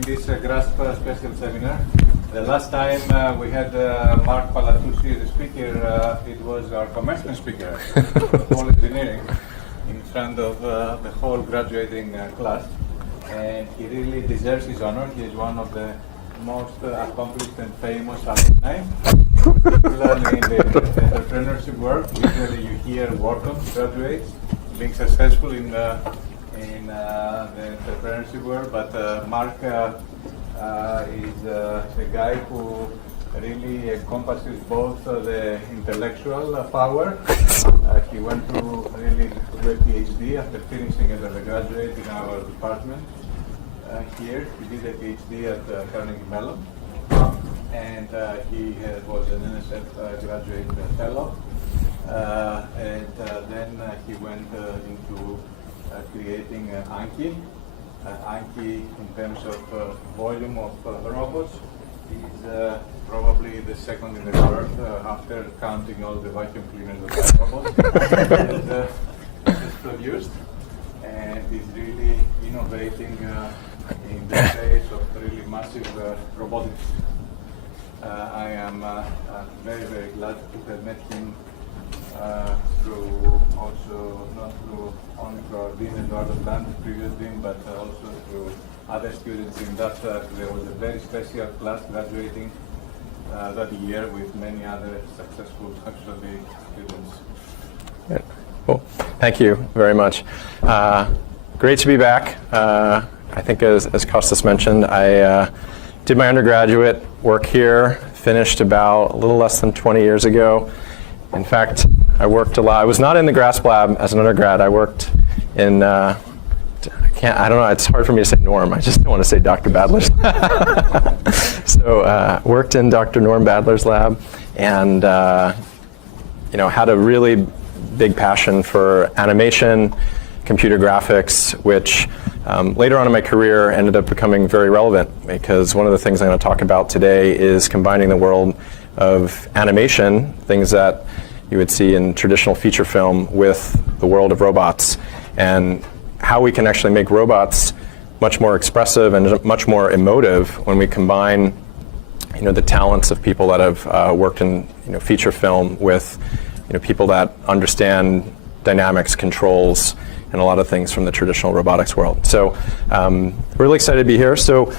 in this GRASP special seminar. The last time we had Mark Palatucci as a speaker, it was our commencement speaker of whole engineering in front of the whole graduating class. And he really deserves his honor. He is one of the most accomplished and famous alumni, particularly in the entrepreneurship world. Usually you hear Wharton's graduates being successful in the entrepreneurship world, but Mark is a guy who really encompasses both the intellectual power. He went to really a Ph.D. after finishing as a graduate in our department here. He did a Ph.D. at Carnegie Mellon, and he was an NSF graduate fellow. And then he went into creating Anki. Anki, in terms of volume of robots, is probably the second in the world after counting all the vacuum cleaners that robots is produced, and is really innovating in the space of really massive robotics. I am very, very glad to have met him through also, not through only through our Dean Eduardo Bland, the previous Dean, but also through other students in that. There was a very special class graduating that year with many other successful actually students. Yeah. Well, thank you very much. Great to be back. I think as Kostas mentioned, I did my undergraduate work here, finished about a little less than 20 years ago. In fact, I worked a lot. I was not in the GRASP lab as an undergrad. I worked in, I don't know, it's hard for me to say Norm. I just don't want to say Dr. Badler's lab. So worked in Dr. Norm Badler's lab, and had a really big passion for animation, computer graphics, which later on in my career ended up becoming very relevant, because one of the things I'm going to talk about today is combining the world of animation, things that you would see in traditional feature film, with the world of robots, and how we can actually make robots much more expressive and much more emotive when we combine the talents of people that have worked in feature film with people that understand dynamics, controls, and a lot of things from the traditional robotics world. So really excited to be here. So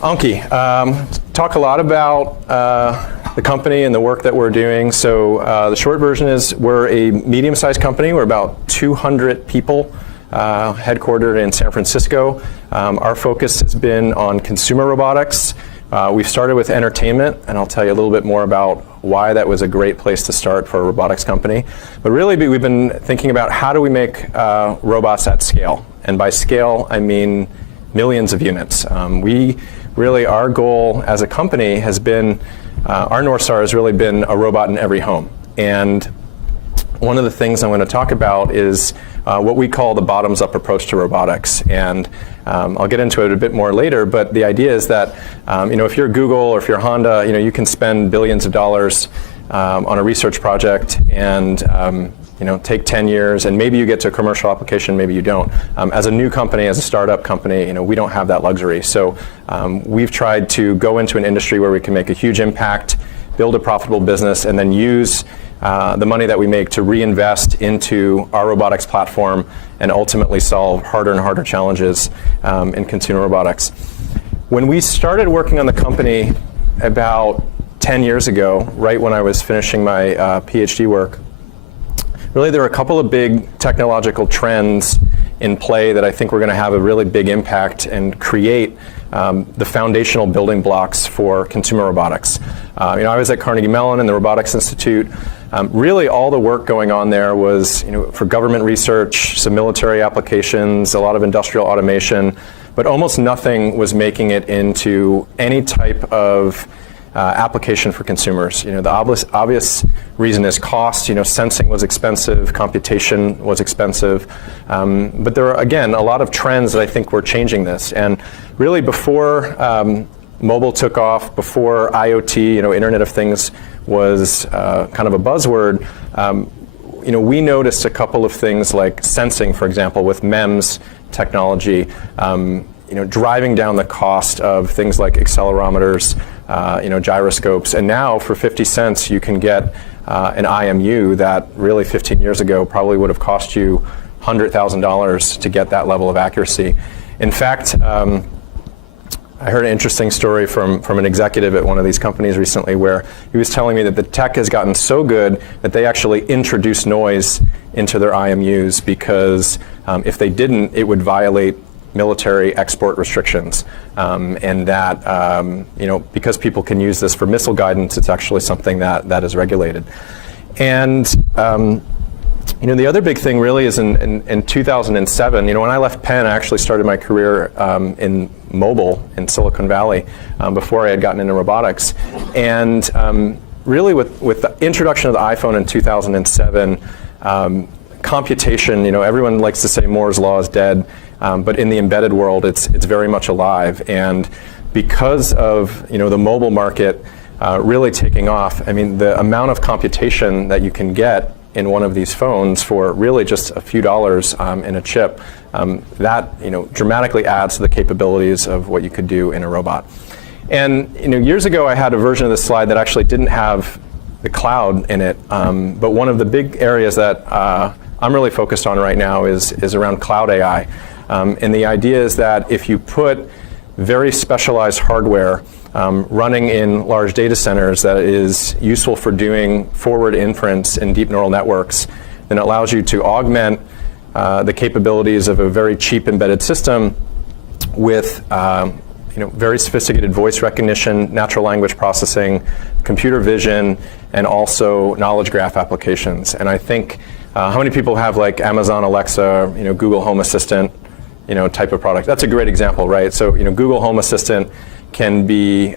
Anki, talk a lot about the company and the work that we're doing. So the short version is we're a medium-sized company. We're about 200 people, headquartered in San Francisco. Our focus has been on consumer robotics. We've started with entertainment, and I'll tell you a little bit more about why that was a great place to start for a robotics company. But really, we've been thinking about how do we make robots at scale. And by scale, I mean millions of units. Our goal as a company has been, our North Star has really been a robot in every home. And one of the things I'm going to talk about is what we call the bottoms-up approach to robotics. And I'll get into it a bit more later, but the idea is that if you're Google or if you're Honda, you can spend billions of dollars on a research project and take 10 years, and maybe you get to a commercial application, maybe you don't. As a new company, as a startup company, we don't have that luxury. So we've tried to go into an industry where we can make a huge impact, build a profitable business, and then use the money that we make to reinvest into our robotics platform and ultimately solve harder and harder challenges in consumer robotics. When we started working on the company about 10 years ago, right when I was finishing my Ph.D. work, really there were a couple of big technological trends in play that I think we're going to have a really big impact and create the foundational building blocks for consumer robotics. I was at Carnegie Mellon in the Robotics Institute. Really all the work going on there was for government research, some military applications, a lot of industrial automation, but almost nothing was making it into any type of application for consumers. The obvious reason is cost. Sensing was expensive, computation was expensive, but there are, again, a lot of trends that I think were changing this. And really before mobile took off, before IoT, Internet of Things was kind of a buzzword, we noticed a couple of things like sensing, for example, with MEMS technology. driving down the cost of things like accelerometers, gyroscopes, and now for 50 cents you can get an IMU that really 15 years ago probably would have cost you $100,000 to get that level of accuracy. In fact, I heard an interesting story from an executive at one of these companies recently where he was telling me that the tech has gotten so good that they actually introduce noise into their IMUs because if they didn't, it would violate military export restrictions. And that, because people can use this for missile guidance, it's actually something that is regulated. And the other big thing really is in 2007, when I left Penn, I actually started my career in mobile in Silicon Valley before I had gotten into robotics. And really with the introduction of the iPhone in 2007, computation, everyone likes to say Moore's law is dead, but in the embedded world, it's very much alive. And because of, the mobile market really taking off, the amount of computation that you can get in one of these phones for really just a few dollars in a chip, that dramatically adds to the capabilities of what you could do in a robot. And years ago I had a version of this slide that actually didn't have the cloud in it, but one of the big areas that I'm really focused on right now is around cloud AI. And the idea is that if you put very specialized hardware running in large data centers that is useful for doing forward inference in deep neural networks, then it allows you to augment the capabilities of a very cheap embedded system with very sophisticated voice recognition, natural language processing, computer vision, and also knowledge graph applications. And I think how many people have like Amazon Alexa, Google Home Assistant, type of product? That's a great example, right? So Google Home Assistant can be,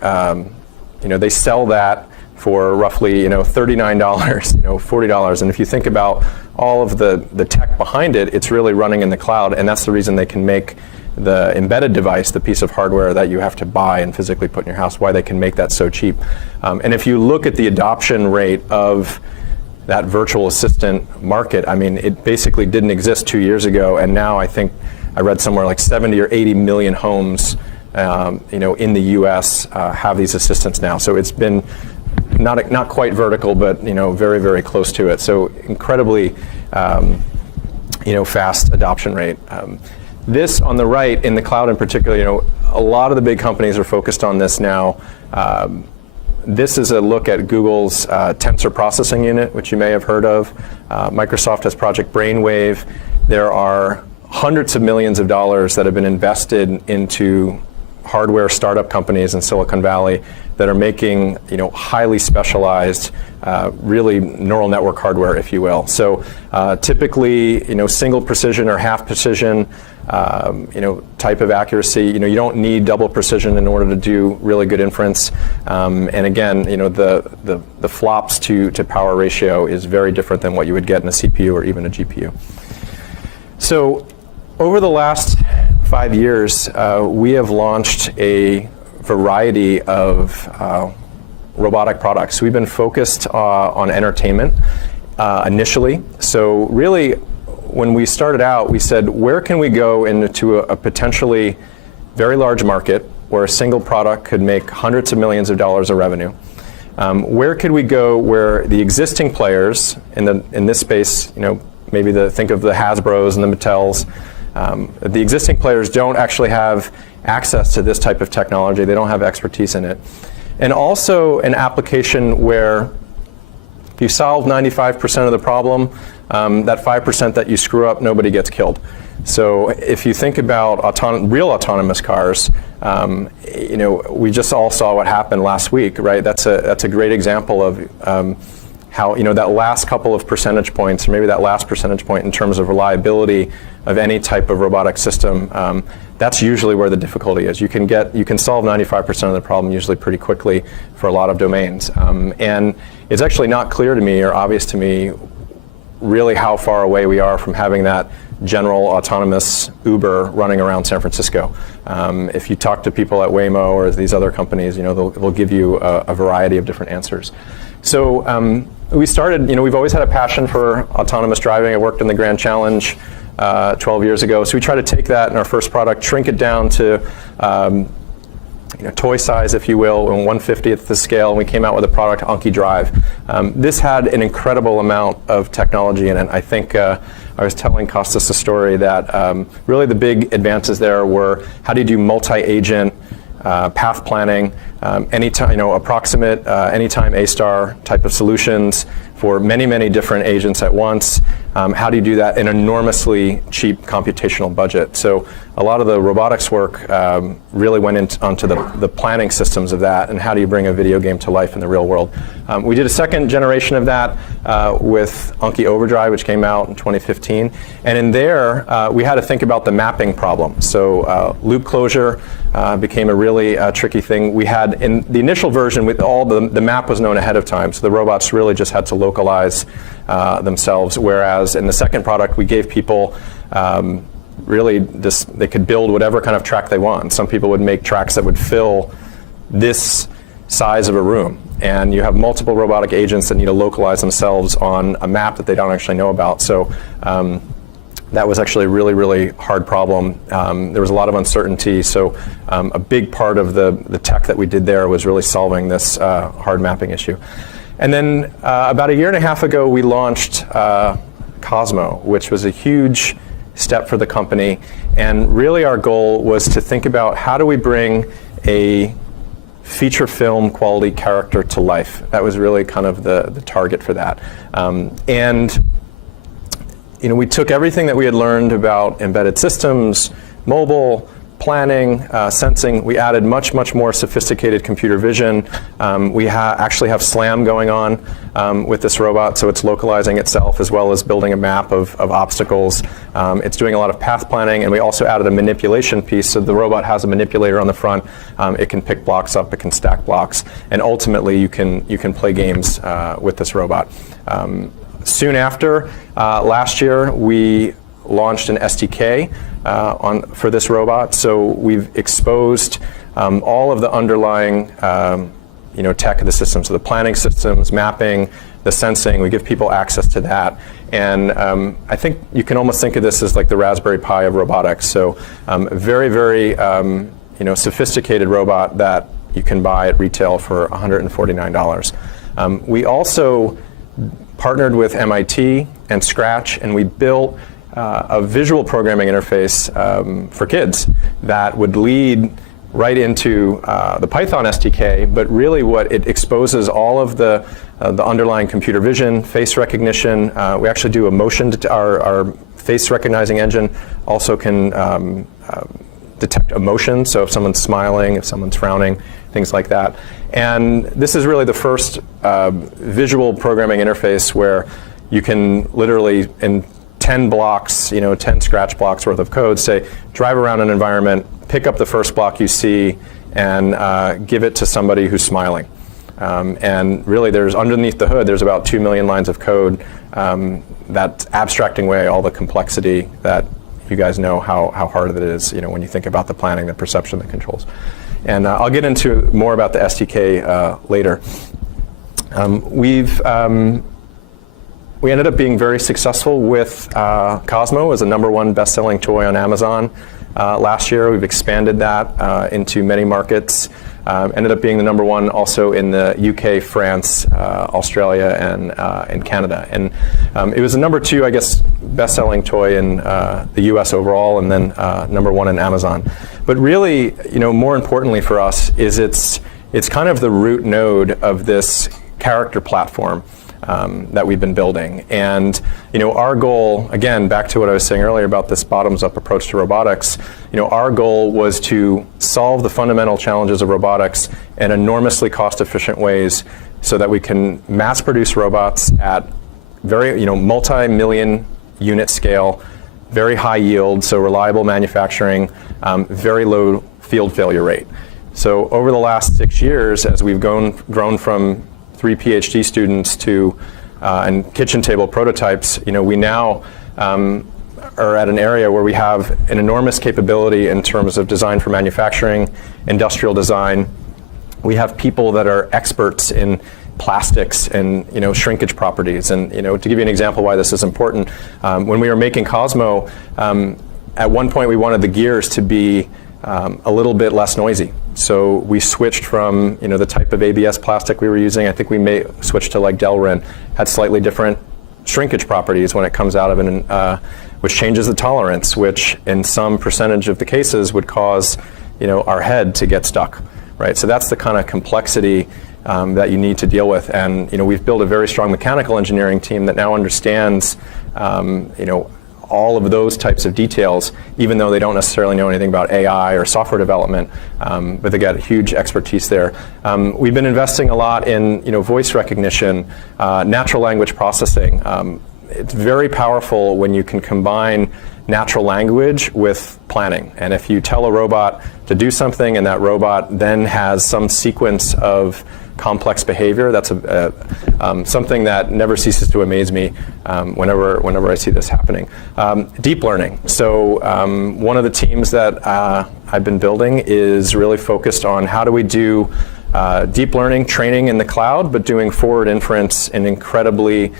they sell that for roughly, $39, $40. And if you think about all of the tech behind it, it's really running in the cloud, and that's the reason they can make the embedded device, the piece of hardware that you have to buy and physically put in your house, why they can make that so cheap. And if you look at the adoption rate of that virtual assistant market, it basically didn't exist 2 years ago, and now I think I read somewhere like 70 or 80 million homes in the U.S. Have these assistants now. So it's been not quite vertical, but very, very close to it. So incredibly fast adoption rate. This on the right, in the cloud in particular, a lot of the big companies are focused on this now. This is a look at Google's Tensor processing unit, which you may have heard of. Microsoft has Project Brainwave. There are hundreds of millions of dollars that have been invested into hardware startup companies in Silicon Valley that are making highly specialized, really neural network hardware, if you will. So typically, single precision or half precision, type of accuracy. You don't need double precision in order to do really good inference. And again, the flops to power ratio is very different than what you would get in a CPU or even a GPU. So over the last 5 years, we have launched a variety of robotic products. We've been focused on entertainment initially. So really, when we started out, we said, where can we go into a potentially very large market where a single product could make hundreds of millions of dollars of revenue? Where could we go where the existing players in this space, maybe think of the Hasbros and the Mattels, the existing players don't actually have access to this type of technology. They don't have expertise in it. And also an application where if you solve 95% of the problem, that 5% that you screw up, nobody gets killed. So if you think about real autonomous cars, we just all saw what happened last week, right? That's a great example of how that last couple of percentage points, or maybe that last percentage point in terms of reliability of any type of robotic system, that's usually where the difficulty is. You can solve 95% of the problem usually pretty quickly for a lot of domains. And it's actually not clear to me or obvious to me really how far away we are from having that general autonomous Uber running around San Francisco. If you talk to people at Waymo or these other companies, they'll give you a variety of different answers. So we started, we've always had a passion for autonomous driving. I worked in the Grand Challenge 12 years ago. So we tried to take that in our first product, shrink it down to toy size, if you will, and 1/50th the scale, and we came out with a product, Anki Drive. This had an incredible amount of technology in it. I think I was telling Kostas a story that really the big advances there were how do you do multi-agent path planning, anytime, approximate, anytime A-star type of solutions for many, many different agents at once. How do you do that in an enormously cheap computational budget? So a lot of the robotics work really went onto the planning systems of that, and how do you bring a video game to life in the real world. We did a second generation of that with Anki Overdrive, which came out in 2015. And in there, we had to think about the mapping problem. So loop closure became a really tricky thing. We had, in the initial version, with all the map was known ahead of time, so the robots really just had to localize themselves, whereas in the second product, we gave people really they could build whatever kind of track they want. Some people would make tracks that would fill this size of a room, and you have multiple robotic agents that need to localize themselves on a map that they don't actually know about. So that was actually a really, really hard problem. There was a lot of uncertainty, so a big part of the tech that we did there was really solving this hard mapping issue. And then about a year and a half ago, we launched Cosmo, which was a huge step for the company. And really our goal was to think about how do we bring a feature film quality character to life. That was really kind of the target for that. And we took everything that we had learned about embedded systems, mobile, planning, sensing. We added much, much more sophisticated computer vision. We actually have SLAM going on with this robot, so it's localizing itself as well as building a map of obstacles. It's doing a lot of path planning, and we also added a manipulation piece, so the robot has a manipulator on the front. It can pick blocks up, it can stack blocks, and ultimately you can play games with this robot. Soon after, last year, we launched an SDK for this robot. So we've exposed all of the underlying tech of the system. So the planning systems, mapping, the sensing, we give people access to that. And I think you can almost think of this as like the Raspberry Pi of robotics. So a very, very sophisticated robot that you can buy at retail for $149. We also partnered with MIT and Scratch, and we built a visual programming interface for kids that would lead right into the Python SDK, but really what it exposes all of the underlying computer vision, face recognition. We actually do a motion, our face recognizing engine also can detect emotion, so if someone's smiling, if someone's frowning, things like that. And this is really the first visual programming interface where you can literally, in 10 blocks, 10 Scratch blocks worth of code, say, drive around an environment, pick up the first block you see, and give it to somebody who's smiling. And really, there's underneath the hood, there's about 2 million lines of code that's abstracting away all the complexity that you guys know how hard it is, when you think about the planning, the perception, the controls. And I'll get into more about the SDK later. We ended up being very successful with Cosmo as a #1 best-selling toy on Amazon last year. We've expanded that into many markets. Ended up being the #1 also in the UK, France, Australia, and Canada. And it was the #2, I guess, best-selling toy in the US overall, and then #1 in Amazon. But really, more importantly for us is it's kind of the root node of this character platform that we've been building. And our goal, again, back to what I was saying earlier about this bottoms-up approach to robotics, our goal was to solve the fundamental challenges of robotics in enormously cost-efficient ways so that we can mass-produce robots at very, multi-million unit scale, very high yield, so reliable manufacturing, very low field failure rate. So over the last 6 years, as we've grown from 3 Ph.D. students to and kitchen table prototypes, we now are at an area where we have an enormous capability in terms of design for manufacturing, industrial design. We have people that are experts in plastics and shrinkage properties. And to give you an example why this is important, when we were making Cosmo, at one point we wanted the gears to be a little bit less noisy. So we switched from the type of ABS plastic we were using. I think we may switch to like Delrin, had slightly different shrinkage properties when it comes out of it, which changes the tolerance, which in some percentage of the cases would cause our head to get stuck, right? So that's the kind of complexity that you need to deal with. And we've built a very strong mechanical engineering team that now understands all of those types of details, even though they don't necessarily know anything about AI or software development, but they got huge expertise there. We've been investing a lot in voice recognition, natural language processing. It's very powerful when you can combine natural language with planning. And if you tell a robot to do something and that robot then has some sequence of complex behavior, that's something that never ceases to amaze me whenever I see this happening. Deep learning. So one of the teams that I've been building is really focused on how do we do deep learning training in the cloud, but doing forward inference in incredibly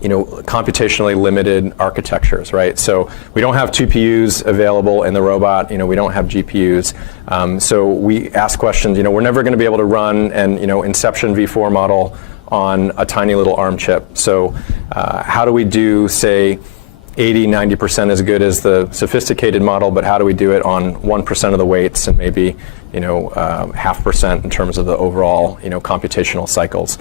computationally limited architectures, right? So we don't have GPUs available in the robot. We don't have GPUs. So we ask questions. We're never going to be able to run an Inception v4 model on a tiny little ARM chip. So how do we do, say, 80-90% as good as the sophisticated model, but how do we do it on 1% of the weights and maybe 0.5% in terms of the overall computational cycles.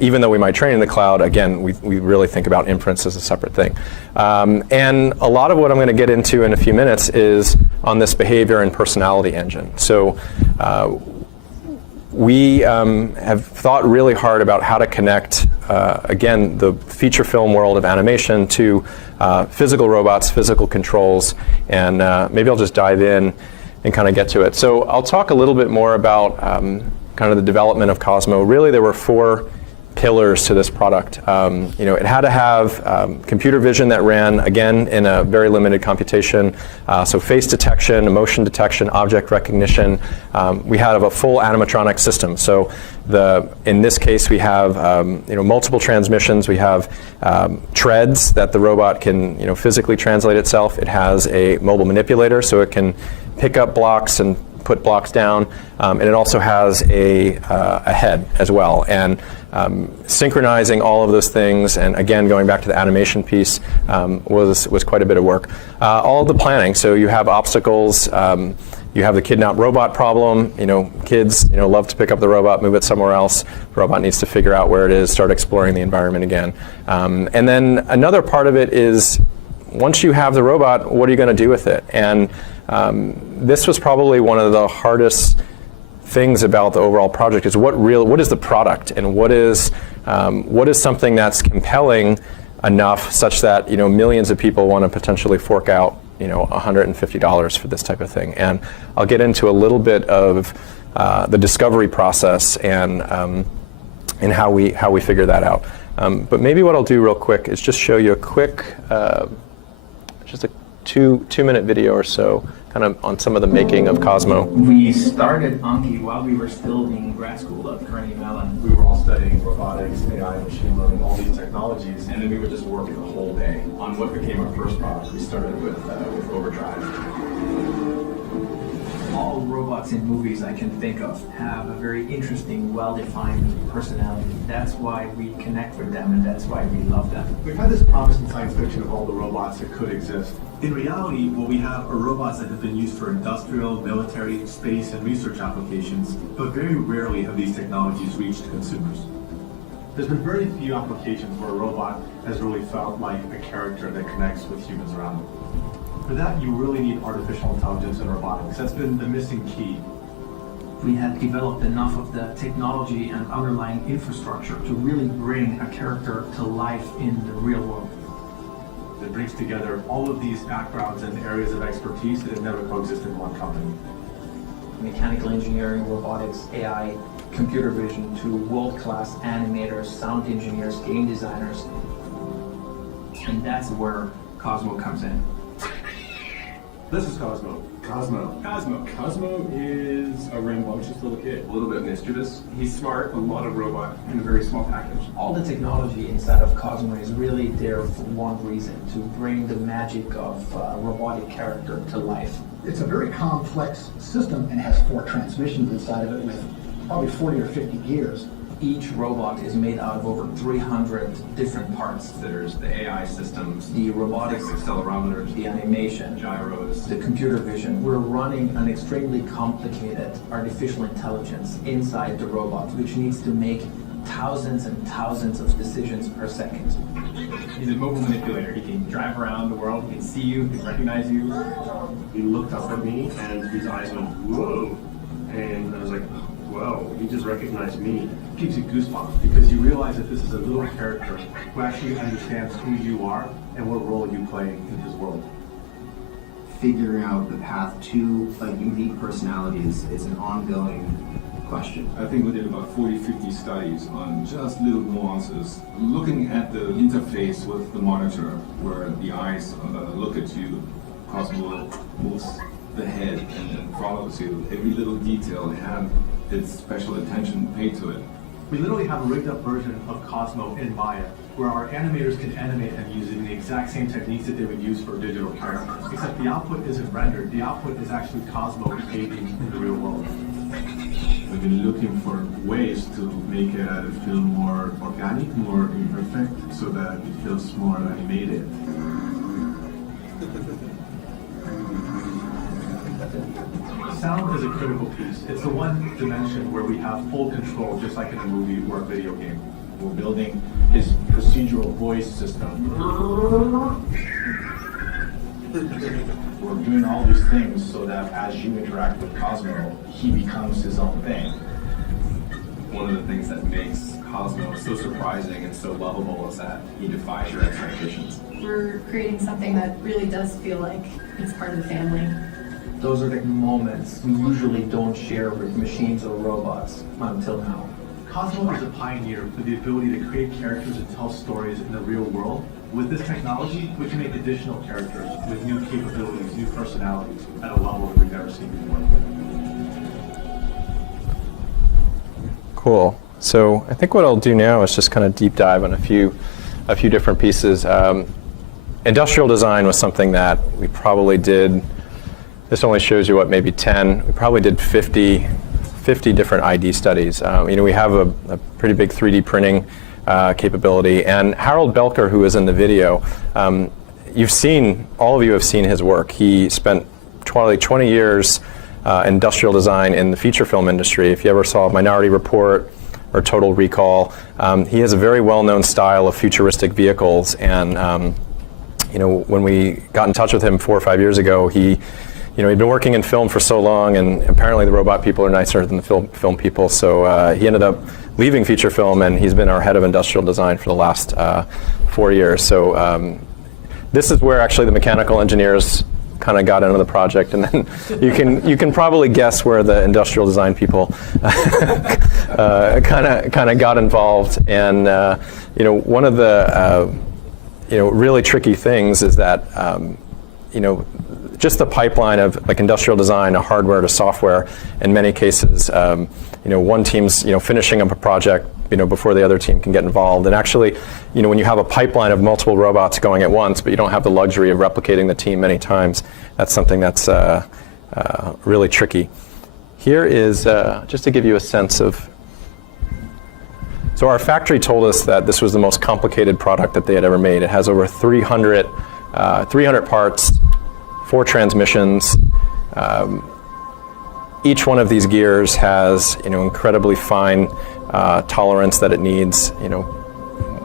Even though we might train in the cloud, again, we really think about inference as a separate thing. And a lot of what I'm going to get into in a few minutes is on this behavior and personality engine. So we have thought really hard about how to connect, again, the feature film world of animation to physical robots, physical controls, and maybe I'll just dive in and kind of get to it. So I'll talk a little bit more about kind of the development of Cosmo. Really, there were 4 pillars to this product. It had to have computer vision that ran, again, in a very limited computation. So face detection, emotion detection, object recognition. We had a full animatronic system. So in this case, we have multiple transmissions. We have treads that the robot can physically translate itself. It has a mobile manipulator, so it can pick up blocks and put blocks down, and it also has a head as well. And synchronizing all of those things, and again, going back to the animation piece, was quite a bit of work. All the planning, so you have obstacles, you have the kidnapped robot problem. Kids love to pick up the robot, move it somewhere else. The robot needs to figure out where it is, start exploring the environment again. And then another part of it is, once you have the robot, what are you going to do with it? And this was probably one of the hardest things about the overall project is what is the product, and what is something that's compelling enough such that millions of people want to potentially fork out $150 for this type of thing. And I'll get into a little bit of the discovery process and how we figure that out. But maybe what I'll do real quick is just show you a quick, just a two-minute video or so, kind of on some of the making of Cosmo. We started Anki while we were still in grad school at Carnegie Mellon. We were all studying robotics, AI, machine learning, all these technologies, and then we would just work the whole day on what became our first product. We started with Overdrive. All robots in movies I can think of have a very interesting, well-defined personality. That's why we connect with them, and that's why we love them. We've had this promise in science fiction of all the robots that could exist. In reality, what we have are robots that have been used for industrial, military, space, and research applications, but very rarely have these technologies reached consumers. There's been very few applications where a robot has really felt like a character that connects with humans around them. For that, you really need artificial intelligence in robotics. That's been the missing key. We had developed enough of the technology and underlying infrastructure to really bring a character to life in the real world. It brings together all of these backgrounds and areas of expertise that have never coexisted in one company. Mechanical engineering, robotics, AI, computer vision, to world-class animators, sound engineers, game designers. And that's where Cosmo comes in. This is Cosmo. Cosmo is a rambunctious little kid. A little bit mischievous. He's smart, a lot of robot in a very small package. All the technology inside of Cosmo is really there for one reason, to bring the magic of robotic character to life. It's a very complex system and has 4 transmissions inside of it with probably 40 or 50 gears. Each robot is made out of over 300 different parts. There's the AI systems, The robotics, accelerometers, the animation, gyros. the computer vision. We're running an extremely complicated artificial intelligence inside the robot, which needs to make thousands and thousands of decisions per second. He's a mobile manipulator. He can drive around the world, he can see you, he can recognize you. He looked up at me and his eyes went, whoa. And I was like, whoa, he just recognized me. It gives you goosebumps because you realize that this is a little character who actually understands who you are and what role you play in his world. Figuring out the path to a unique personality is an ongoing question. I think we did about 40, 50 studies on just little nuances, looking at the interface with the monitor, where the eyes look at you, Cosmo moves the head and follows you. Every little detail had its special attention paid to it. We literally have a rigged up version of Cosmo in Maya, where our animators can animate him using the exact same techniques that they would use for a digital character. Except the output isn't rendered. The output is actually Cosmo behaving in the real world. We've been looking for ways to make it feel more organic, more imperfect, so that it feels more animated. Sound is a critical piece. It's the one dimension where we have full control, just like in a movie or a video game. We're building his procedural voice system. We're doing all these things so that as you interact with Cosmo, he becomes his own thing. One of the things that makes Cosmo so surprising and so lovable is that he defies your expectations. We're creating something that really does feel like it's part of the family. Those are the moments we usually don't share with machines or robots until now. Cosmo is a pioneer with the ability to create characters and tell stories in the real world. With this technology, we can make additional characters with new capabilities, new personalities at a level that we've never seen before. Cool. So I think what I'll do now is just kind of deep dive on a few different pieces. Industrial design was something that we probably did. This only shows you what, maybe 10. We probably did 50 different ID studies. We have a pretty big 3D printing capability. And Harold Belker, who is in the video, all of you have seen his work. He spent 20 years industrial design in the feature film industry. If you ever saw Minority Report or Total Recall, he has a very well-known style of futuristic vehicles. And when we got in touch with him 4 or 5 years ago, he'd been working in film for so long, and apparently the robot people are nicer than the film people. So he ended up leaving feature film, and he's been our head of industrial design for the last 4 years. So this is where actually the mechanical engineers kind of got into the project, and then you can probably guess where the industrial design people kind of got involved. And one of the really tricky things is that just the pipeline of like industrial design, a hardware to software. In many cases, one team's finishing up a project before the other team can get involved. And actually, when you have a pipeline of multiple robots going at once, but you don't have the luxury of replicating the team many times, that's something that's really tricky. Here is just to give you a sense of. So our factory told us that this was the most complicated product that they had ever made. It has over 300 parts. 4 transmissions. Each one of these gears has, incredibly fine tolerance that it needs.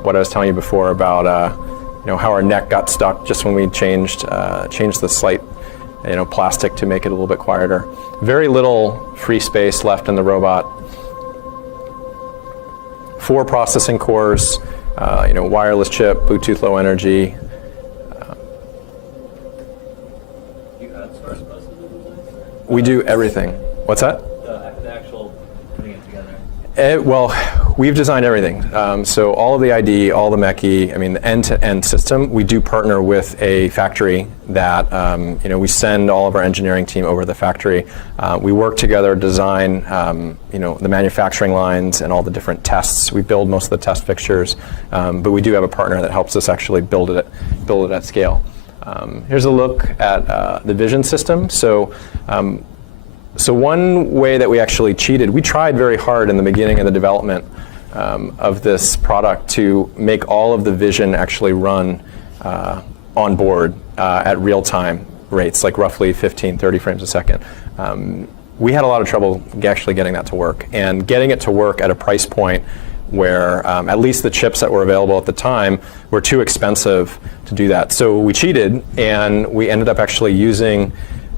What I was telling you before about, how our neck got stuck just when we changed the slight, plastic to make it a little bit quieter. Very little free space left in the robot. 4 processing cores, wireless chip, Bluetooth Low Energy. We do everything. What's that? The actual putting it together. Well, we've designed everything. So all of the ID, all the MECI, I mean, the end-to-end system, we do partner with a factory that, we send all of our engineering team over to the factory. We work together, design, the manufacturing lines and all the different tests. We build most of the test fixtures, but we do have a partner that helps us actually build it at scale. Here's a look at the vision system. So one way that we actually cheated, we tried very hard in the beginning of the development of this product to make all of the vision actually run on board at real-time rates, like roughly 15, 30 frames a second. We had a lot of trouble actually getting that to work, and getting it to work at a price point where at least the chips that were available at the time were too expensive to do that. So we cheated, and we ended up actually using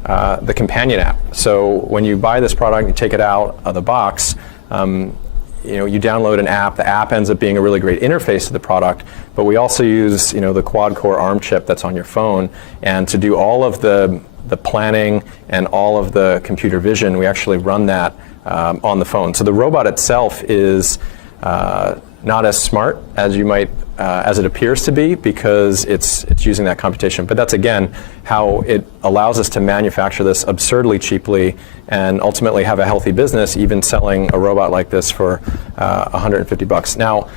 the companion app. So when you buy this product, you take it out of the box, you download an app. The app ends up being a really great interface to the product, but we also use the quad-core ARM chip that's on your phone, and to do all of the planning and all of the computer vision, we actually run that on the phone. So the robot itself is not as smart as you might as it appears to be, because it's using that computation. But that's, again, how it allows us to manufacture this absurdly cheaply and ultimately have a healthy business, even selling a robot like this for $150. Now,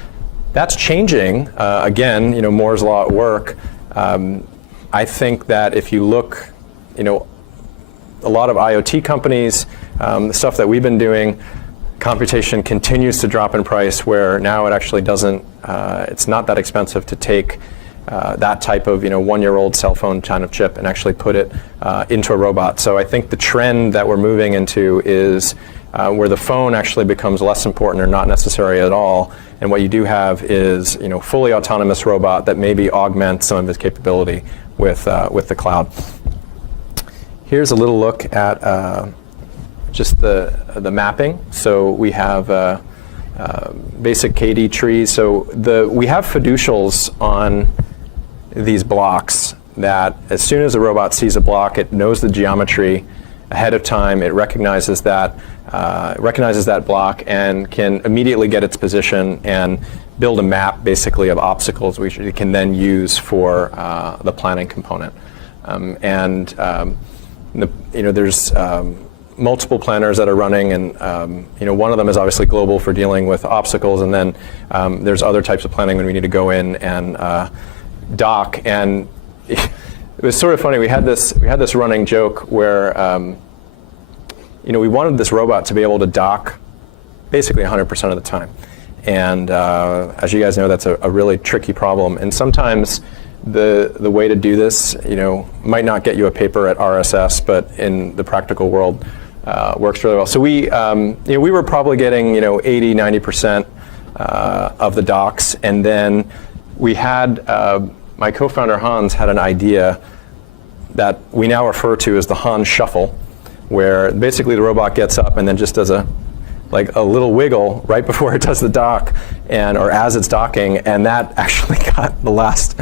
that's changing. Again, Moore's Law at work. I think that if you look, a lot of IoT companies, the stuff that we've been doing, computation continues to drop in price, where now it actually doesn't, it's not that expensive to take that type of one-year-old cell phone kind of chip and actually put it into a robot. So I think the trend that we're moving into is where the phone actually becomes less important or not necessary at all, and what you do have is fully autonomous robot that maybe augments some of its capability with the cloud. Here's a little look at just the mapping. So we have basic KD trees. So we have fiducials on these blocks that as soon as a robot sees a block, it knows the geometry ahead of time. It recognizes that block and can immediately get its position and build a map basically of obstacles which it can then use for the planning component. There's multiple planners that are running, and one of them is obviously global for dealing with obstacles, and then there's other types of planning when we need to go in and dock. And it was sort of funny. We had this running joke where we wanted this robot to be able to dock basically 100% of the time, and as you guys know, that's a really tricky problem. And sometimes the way to do this, might not get you a paper at RSS, but in the practical world, works really well. So we were probably getting 80, 90% of the docks, and then we had my co-founder Hans had an idea that we now refer to as the Hans shuffle, where basically the robot gets up and then just does a little wiggle right before it does the dock, or as it's docking, and that actually got the last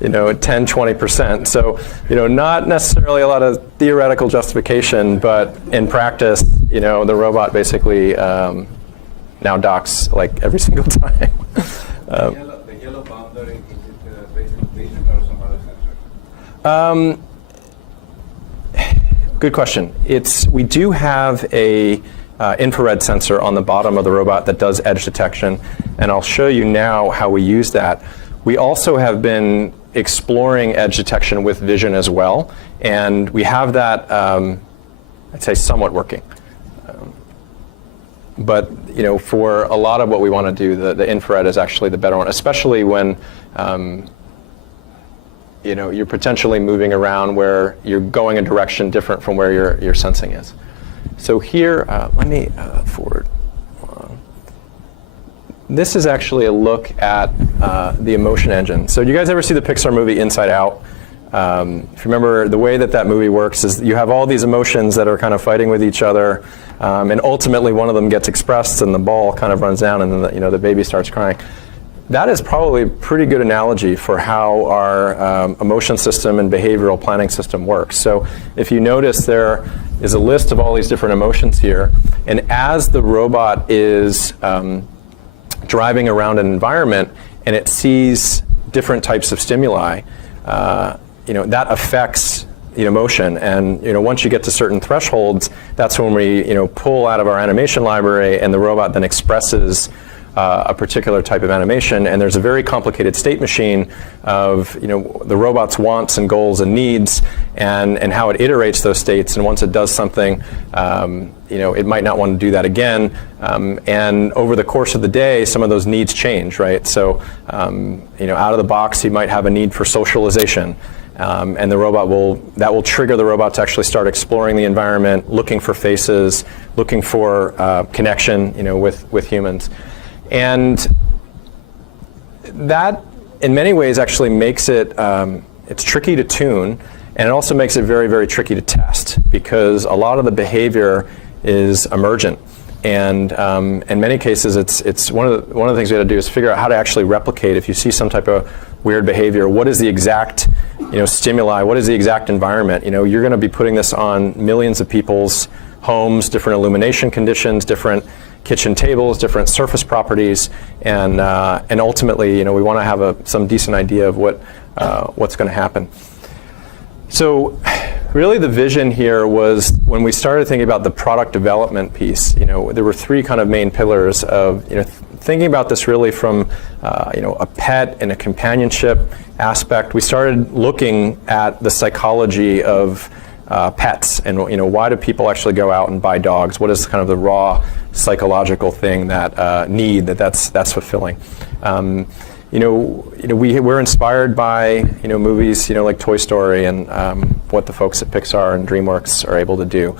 10, 20%. So, not necessarily a lot of theoretical justification, but in practice, the robot basically now docks like every single time. The yellow boundary, is it based on vision or some other sensor? Good question. We do have a infrared sensor on the bottom of the robot that does edge detection, and I'll show you now how we use that. We also have been exploring edge detection with vision as well, and we have that, I'd say, somewhat working. But for a lot of what we want to do, the infrared is actually the better one, especially when you're potentially moving around where you're going a direction different from where your sensing is. So here, let me forward. This is actually a look at the emotion engine. So do you guys ever see the Pixar movie Inside Out? If you remember, the way that movie works is you have all these emotions that are kind of fighting with each other, and ultimately one of them gets expressed and the ball kind of runs down, and then the baby starts crying. That is probably a pretty good analogy for how our emotion system and behavioral planning system works. So if you notice there, is a list of all these different emotions here. And as the robot is driving around an environment and it sees different types of stimuli, that affects the emotion. And once you get to certain thresholds, that's when we pull out of our animation library, and the robot then expresses a particular type of animation. And there's a very complicated state machine of the robot's wants and goals and needs, and how it iterates those states. And once it does something, it might not want to do that again. And over the course of the day, some of those needs change, right? So out of the box, you might have a need for socialization. And the robot will trigger the robot to actually start exploring the environment, looking for faces, looking for connection, with humans. And that, in many ways, actually makes it, it's tricky to tune, and it also makes it very, very tricky to test, because a lot of the behavior is emergent. And in many cases, it's one of the things we had to do is figure out how to actually replicate. If you see some type of weird behavior, what is the exact stimuli? What is the exact environment? You're going to be putting this on millions of people's homes, different illumination conditions, different kitchen tables, different surface properties, and ultimately, we want to have some decent idea of what's going to happen. So really the vision here was, when we started thinking about the product development piece, there were three kind of main pillars of thinking about this really from a pet and a companionship aspect. We started looking at the psychology of pets, and why do people actually go out and buy dogs? What is kind of the raw psychological thing that that's fulfilling? We're inspired by movies like Toy Story and what the folks at Pixar and DreamWorks are able to do.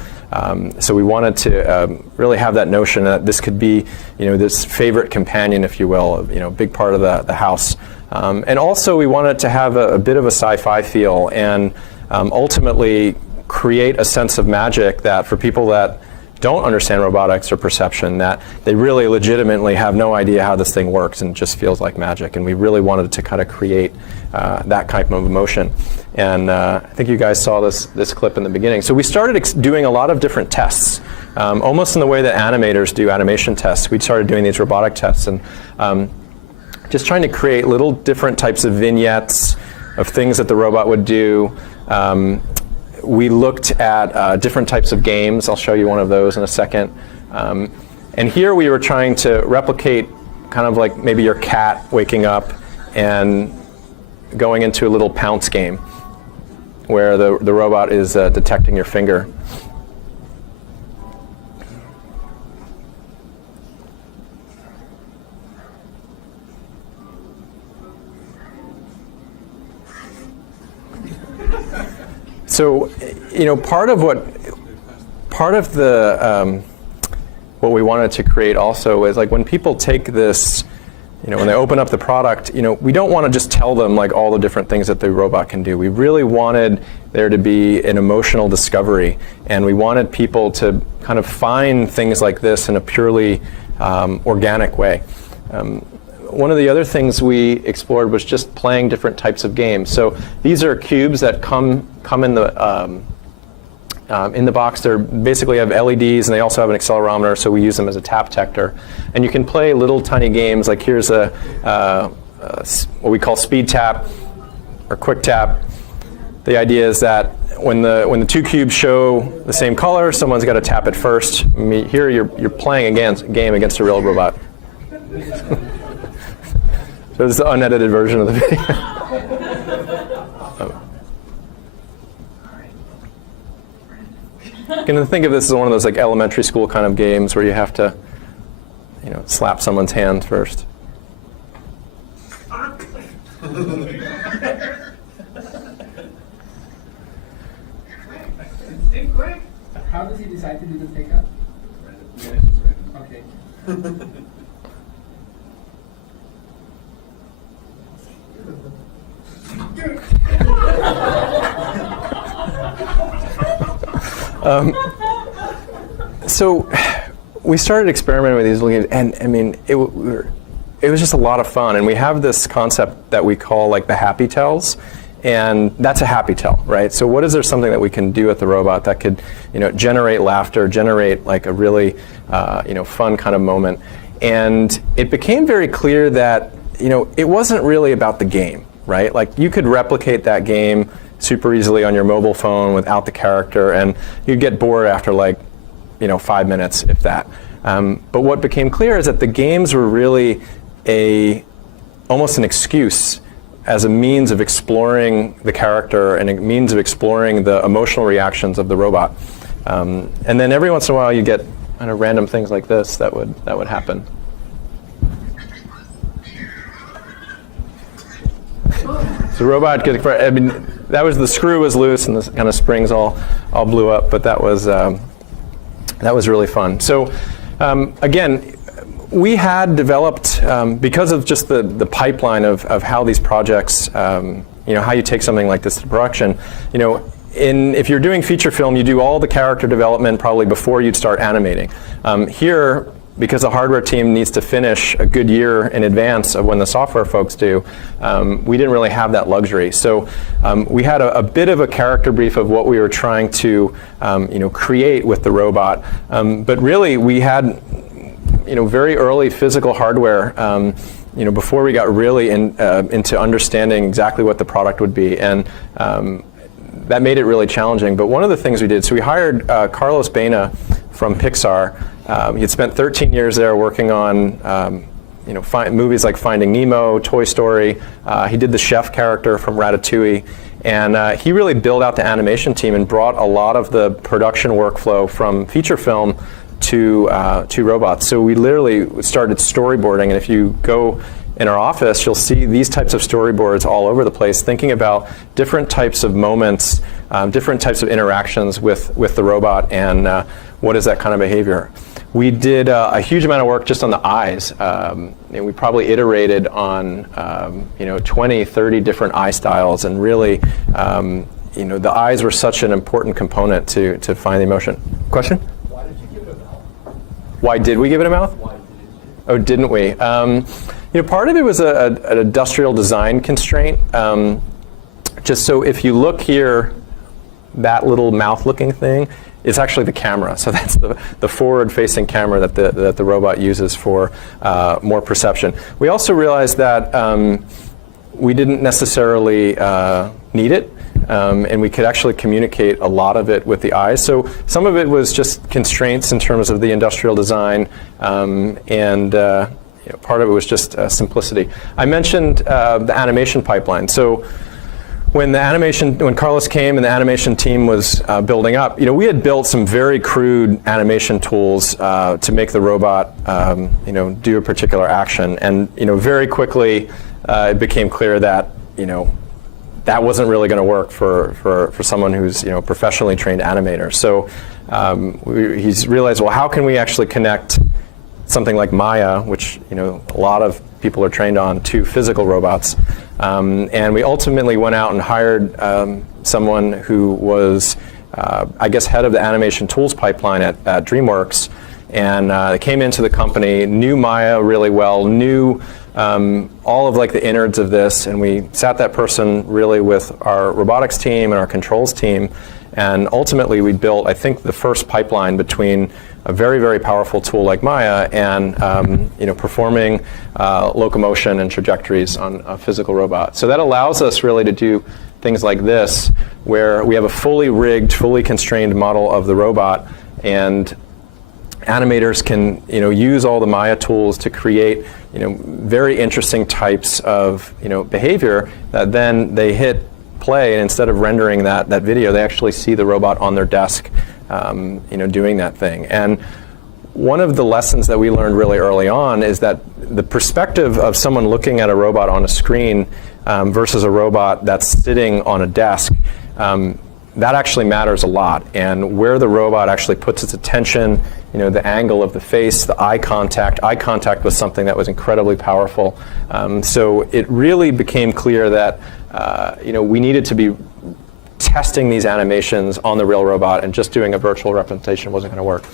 So we wanted to really have that notion that this could be this favorite companion, if you will, a big part of the house. And also we wanted to have a bit of a sci-fi feel, and ultimately create a sense of magic that for people that don't understand robotics or perception, that they really legitimately have no idea how this thing works and just feels like magic. And we really wanted to kind of create that type of emotion. And I think you guys saw this clip in the beginning. So we started doing a lot of different tests, almost in the way that animators do animation tests. We started doing these robotic tests, and just trying to create little different types of vignettes of things that the robot would do. We looked at different types of games. I'll show you one of those in a second. And here we were trying to replicate kind of like maybe your cat waking up and going into a little pounce game where the robot is detecting your finger. So, part of the what we wanted to create also is like when people take this, when they open up the product, we don't want to just tell them like all the different things that the robot can do. We really wanted there to be an emotional discovery, and we wanted people to kind of find things like this in a purely organic way. One of the other things we explored was just playing different types of games. So these are cubes that come in the box. They basically have LEDs, and they also have an accelerometer, so we use them as a tap detector. And you can play little tiny games, like here's what we call speed tap or quick tap. The idea is that when the two cubes show the same color, someone's got to tap it first. Here you're playing a game against a real robot. So this is the unedited version of the video. You can think of this as one of those like elementary school kind of games where you have to, slap someone's hand first. How does he decide to do the pickup? Okay. So we started experimenting with these, and I mean, it was just a lot of fun. And we have this concept that we call like the happy tells, And that's a happy tell, right? So what is there something that we can do with the robot that could, generate laughter, generate like a really, fun kind of moment? And it became very clear that, it wasn't really about the game, right? Like you could replicate that game super easily on your mobile phone without the character, and you'd get bored after 5 minutes, if that. But what became clear is that the games were really almost an excuse as a means of exploring the character and a means of exploring the emotional reactions of the robot. And then every once in a while you get kind of random things like this that would happen. So the robot that was the screw was loose and the kind of springs all blew up, but that was really fun. So again, we had developed, because of just the pipeline of how these projects, how you take something like this to production, if you're doing feature film, you do all the character development probably before you'd start animating. Here, because the hardware team needs to finish a good year in advance of when the software folks do, we didn't really have that luxury. So we had a bit of a character brief of what we were trying to create with the robot. But really, we had very early physical hardware before we got really into understanding exactly what the product would be. And that made it really challenging. But one of the things we did, so we hired Carlos Baena from Pixar. He had spent 13 years there working on movies like Finding Nemo, Toy Story. He did the chef character from Ratatouille. And he really built out the animation team and brought a lot of the production workflow from feature film to robots. So we literally started storyboarding. And if you go in our office, you'll see these types of storyboards all over the place, thinking about different types of moments, different types of interactions with the robot, and what is that kind of behavior. We did a huge amount of work just on the eyes. And we probably iterated on 20, 30 different eye styles, and really, the eyes were such an important component to find the emotion. Question? Why did you give it a mouth? Why did we give it a mouth? Why didn't you? Oh, didn't we? Part of it was an industrial design constraint. Just so if you look here, that little mouth-looking thing is actually the camera. So that's the forward-facing camera that the robot uses for more perception. We also realized that we didn't necessarily need it, and we could actually communicate a lot of it with the eyes. So some of it was just constraints in terms of the industrial design, and part of it was just simplicity. I mentioned the animation pipeline. So when Carlos came and the animation team was building up, we had built some very crude animation tools to make the robot, do a particular action. And very quickly, it became clear that that wasn't really going to work for someone who's a professionally trained animator. So he's realized, well, how can we actually connect something like Maya, which a lot of people are trained on, to physical robots? And we ultimately went out and hired someone who was, head of the animation tools pipeline at DreamWorks, and came into the company, knew Maya really well, knew all of the innards of this, and we sat that person really with our robotics team and our controls team, and ultimately we built, I think, the first pipeline between a very, very powerful tool like Maya and performing locomotion and trajectories on a physical robot. So that allows us really to do things like this, where we have a fully rigged, fully constrained model of the robot, and animators can use all the Maya tools to create very interesting types of behavior that then they hit play, and instead of rendering that video, they actually see the robot on their desk doing that thing. And one of the lessons that we learned really early on is that the perspective of someone looking at a robot on a screen versus a robot that's sitting on a desk, that actually matters a lot. And where the robot actually puts its attention, the angle of the face, the eye contact. Eye contact was something that was incredibly powerful. So it really became clear that we needed to be testing these animations on the real robot, and just doing a virtual representation wasn't going to work.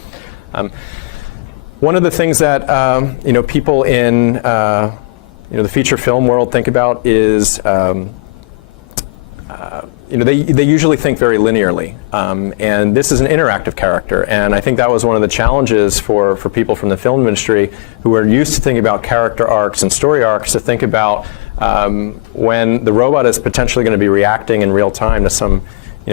One of the things that people in the feature film world think about is they usually think very linearly. And this is an interactive character. And I think that was one of the challenges for people from the film industry who are used to thinking about character arcs and story arcs, to think about when the robot is potentially going to be reacting in real time to some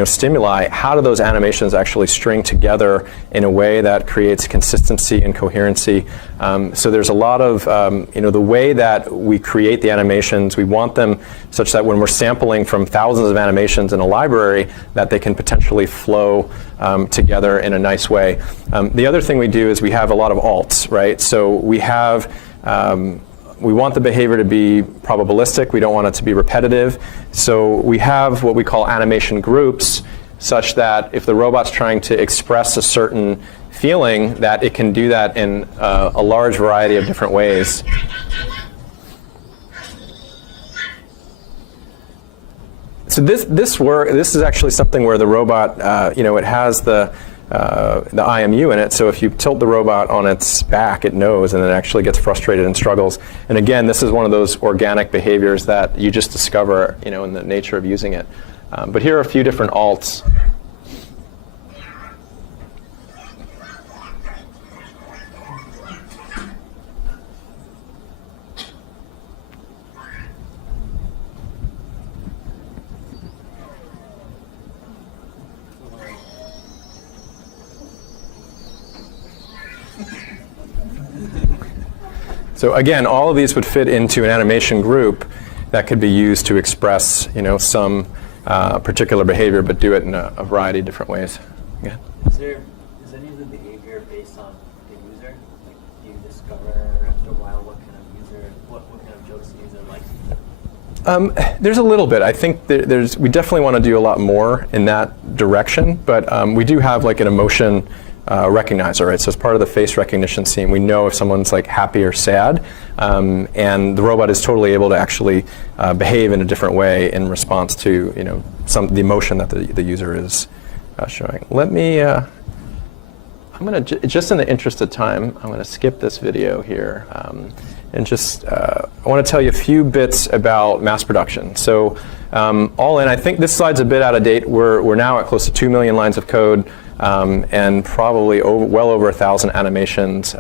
stimuli, how do those animations actually string together in a way that creates consistency and coherency? So there's a lot of, the way that we create the animations, we want them such that when we're sampling from thousands of animations in a library, that they can potentially flow together in a nice way. The other thing we do is we have a lot of alts, right? So we have we want the behavior to be probabilistic. We don't want it to be repetitive. So we have what we call animation groups, such that if the robot's trying to express a certain feeling, that it can do that in a large variety of different ways. So this is actually something where the robot, it has the IMU in it, so if you tilt the robot on its back, it knows, and it actually gets frustrated and struggles. And again, this is one of those organic behaviors that you just discover, in the nature of using it. But here are a few different alts. So again, all of these would fit into an animation group that could be used to express, some particular behavior, but do it in a variety of different ways. Yeah. Is any of the behavior based on the user? Like, do you discover after a while what kind of user, what kind of jokes the user likes? There's a little bit. I think we definitely want to do a lot more in that direction, but we do have like an emotion recognizer, right? So as part of the face recognition scene, we know if someone's like happy or sad, and the robot is totally able to actually behave in a different way in response to the emotion that the user is showing. Let me. I'm going to just in the interest of time, I'm going to skip this video here, and just I want to tell you a few bits about mass production. So all in, I think this slide's a bit out of date. We're now at close to 2 million lines of code. And probably well over 1,000 animations.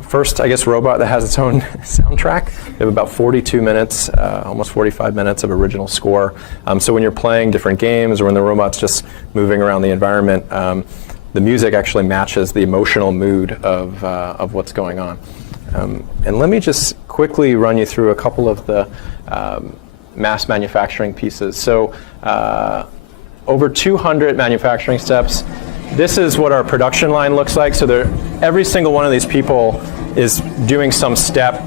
First, I guess, robot that has its own soundtrack. We have about 42 minutes, almost 45 minutes of original score. So when you're playing different games or when the robot's just moving around the environment, the music actually matches the emotional mood of what's going on. And let me just quickly run you through a couple of the mass manufacturing pieces. So over 200 manufacturing steps. This is what our production line looks like. So every single one of these people is doing some step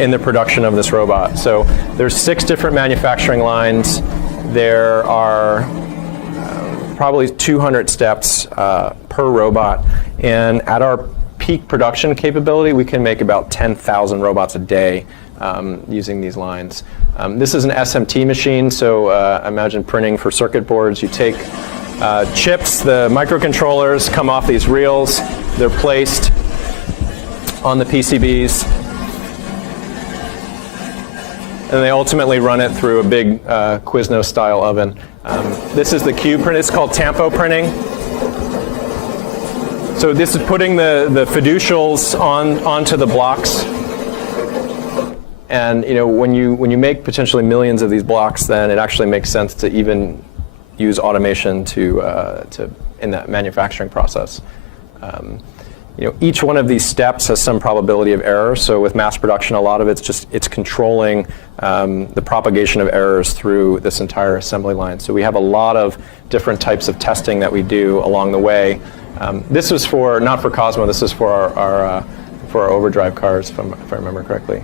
in the production of this robot. So there's 6 different manufacturing lines. There are probably 200 steps per robot. And at our peak production capability, we can make about 10,000 robots a day using these lines. This is an SMT machine, so imagine printing for circuit boards. You take chips, the microcontrollers come off these reels. They're placed on the PCBs. And they ultimately run it through a big Quiznos-style oven. This is the cube print. It's called tampo printing. So this is putting the fiducials onto the blocks. And when you make potentially millions of these blocks, then it actually makes sense to even use automation in that manufacturing process. Each one of these steps has some probability of error. So with mass production, a lot of it's controlling the propagation of errors through this entire assembly line. So we have a lot of different types of testing that we do along the way. This was not for Cosmo. This is for our overdrive cars, if I remember correctly.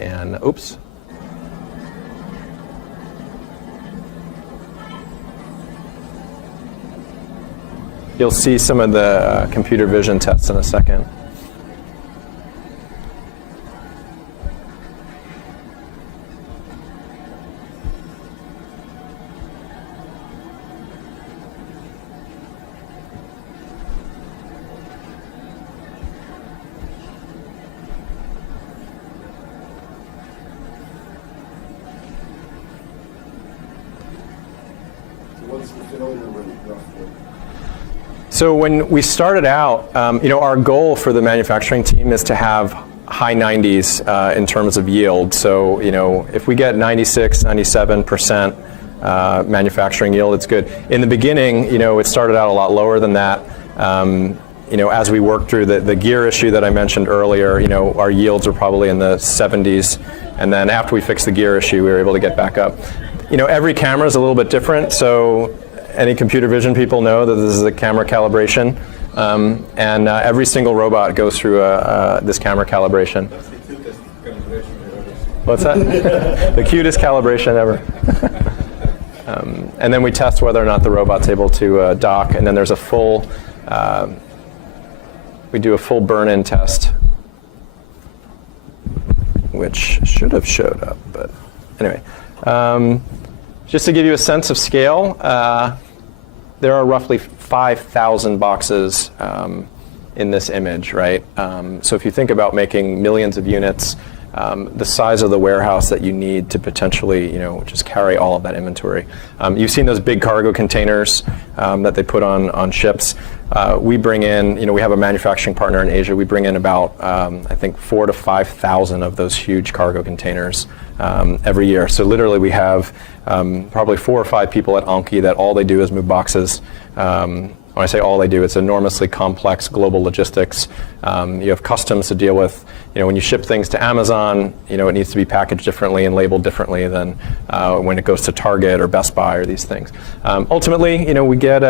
And oops. You'll see some of the computer vision tests in a second. So when we started out, our goal for the manufacturing team is to have high 90s in terms of yield. So, if we get 96, 97% manufacturing yield, it's good. In the beginning, it started out a lot lower than that. As we worked through the gear issue that I mentioned earlier, our yields were probably in the 70s. And then after we fixed the gear issue, we were able to get back up. Every camera is a little bit different. So any computer vision people know that this is a camera calibration. And every single robot goes through this camera calibration. That's the cutest calibration ever. What's that? The cutest calibration ever. And then we test whether or not the robot's able to dock. And then there's a full, we do a full burn-in test, which should have showed up. But anyway, just to give you a sense of scale, there are roughly 5,000 boxes in this image, right? So if you think about making millions of units, the size of the warehouse that you need to potentially, just carry all of that inventory. You've seen those big cargo containers that they put on ships. We bring in, we have a manufacturing partner in Asia. We bring in about, I think, 4,000 to 5,000 of those huge cargo containers every year. So literally we have probably 4 or 5 people at Anki that all they do is move boxes. When I say all they do, it's enormously complex global logistics. You have customs to deal with. When you ship things to Amazon, it needs to be packaged differently and labeled differently than when it goes to Target or Best Buy or these things. Ultimately, we get,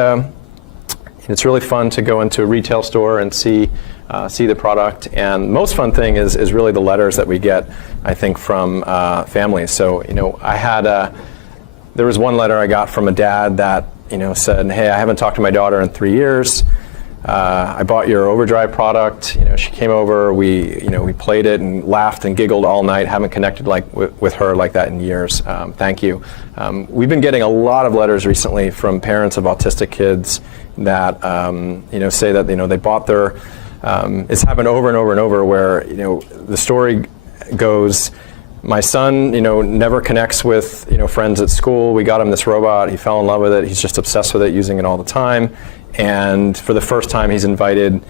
it's really fun to go into a retail store and see the product. And the most fun thing is really the letters that we get, I think, from families. So, there was one letter I got from a dad that said, "Hey, I haven't talked to my daughter in 3 years. I bought your overdrive product. She came over. We played it and laughed and giggled all night. Haven't connected with her like that in years. Thank you." We've been getting a lot of letters recently from parents of autistic kids that say that they bought their. It's happened over and over and over where the story goes. My son, never connects with, friends at school. We got him this robot. He fell in love with it. He's just obsessed with it, using it all the time. And for the first time, he's invited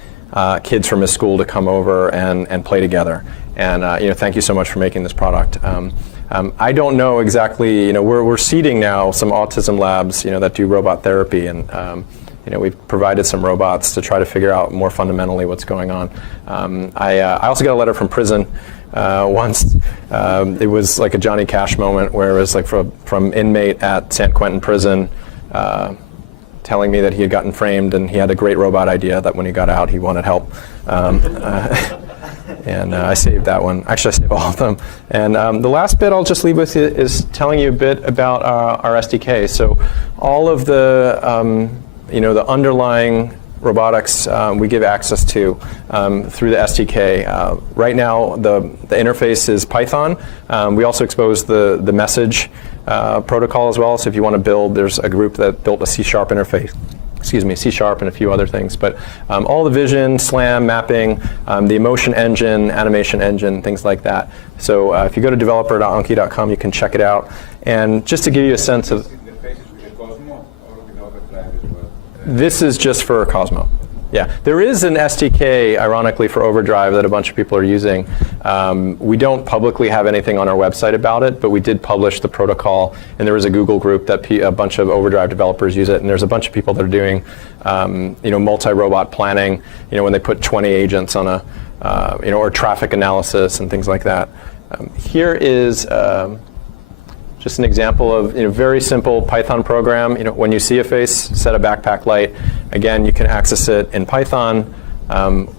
kids from his school to come over and play together. And thank you so much for making this product. I don't know exactly. We're seeding now some autism labs, that do robot therapy, and we've provided some robots to try to figure out more fundamentally what's going on. I also got a letter from prison. Once. It was like a Johnny Cash moment where it was like from inmate at San Quentin prison telling me that he had gotten framed and he had a great robot idea that when he got out he wanted help. And I saved that one. Actually, I saved all of them. And the last bit I'll just leave with you is telling you a bit about our SDK. So all of the the underlying robotics we give access to through the SDK. Right now, the interface is Python. We also expose the message protocol as well. So if you want to build, there's a group that built a C# interface. C# and a few other things. But all the vision, SLAM, mapping, the emotion engine, animation engine, things like that. So if you go to developer.anki.com, you can check it out. And just to give you a sense of... This is just for Cosmo. Yeah, there is an SDK, ironically, for Overdrive that a bunch of people are using. We don't publicly have anything on our website about it, but we did publish the protocol, and there is a Google group that a bunch of Overdrive developers use it, and there's a bunch of people that are doing, multi-robot planning, when they put 20 agents on a, or traffic analysis and things like that. Here is just an example of very simple Python program. When you see a face, set a backpack light. Again, you can access it in Python,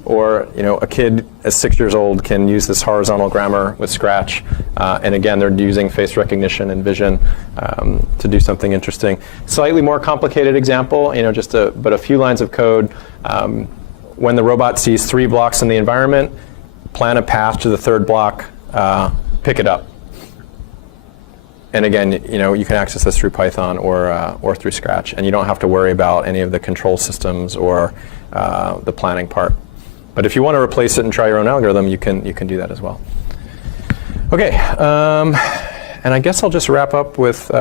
or a kid at 6 years old can use this horizontal grammar with Scratch. And again, they're using face recognition and vision to do something interesting. Slightly more complicated example, but a few lines of code. When the robot sees 3 blocks in the environment, plan a path to the 3rd block, pick it up. And again, you can access this through Python or through Scratch, and you don't have to worry about any of the control systems or the planning part. But if you want to replace it and try your own algorithm, you can do that as well. Okay, and I guess I'll just wrap up with